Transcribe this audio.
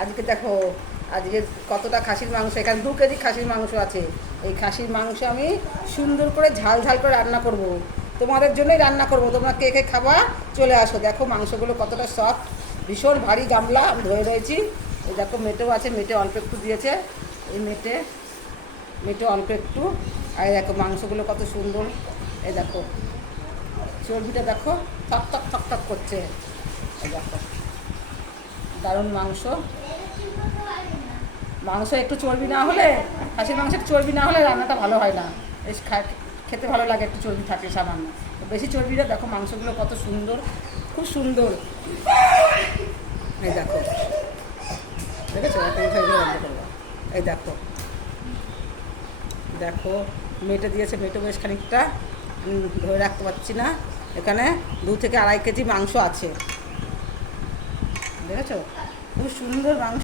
আজকে দেখো, আজকে কতটা খাসির মাংস, এখানে 2 কেজি খাসির মাংস আছে। এই খাসির মাংস আমি সুন্দর করে ঝাল ঝাল করে রান্না করব। তোমাদের জন্যই রান্না করব, তোমরা কে কে খাবা চলে আসো। দেখো মাংসগুলো কতটা সফট, ভীষণ ভারী গামলা আমি ধরে রয়েছি। এই দেখো মেটেও আছে, মেটে অল্প একটু দিয়েছে, এই মেটে মেটে অল্প একটু। আর এই দেখো মাংসগুলো কত সুন্দর, এই দেখো চর্বিটা দেখো থক থক থক থক করছে। এই দেখো দারুণ মাংস। মাংস একটু চর্বি না হলে, খাসির মাংসের চর্বি না হলে রান্নাটা ভালো হয় না। বেশ খেতে ভালো লাগে একটু চর্বি থাকলে সামান্য। বেশি চর্বিটা দেখো মাংসগুলো কত সুন্দর, খুব সুন্দর। এই দেখো, দেখেছো এখন রান্না করবো। এই দেখো, দেখো মেটে দিয়েছে, মেটে বেশ খানিকটা ধরে রাখতে পারছি না। এখানে 2 থেকে আড়াই কেজি মাংস আছে, দেখেছো খুব সুন্দর মাংস।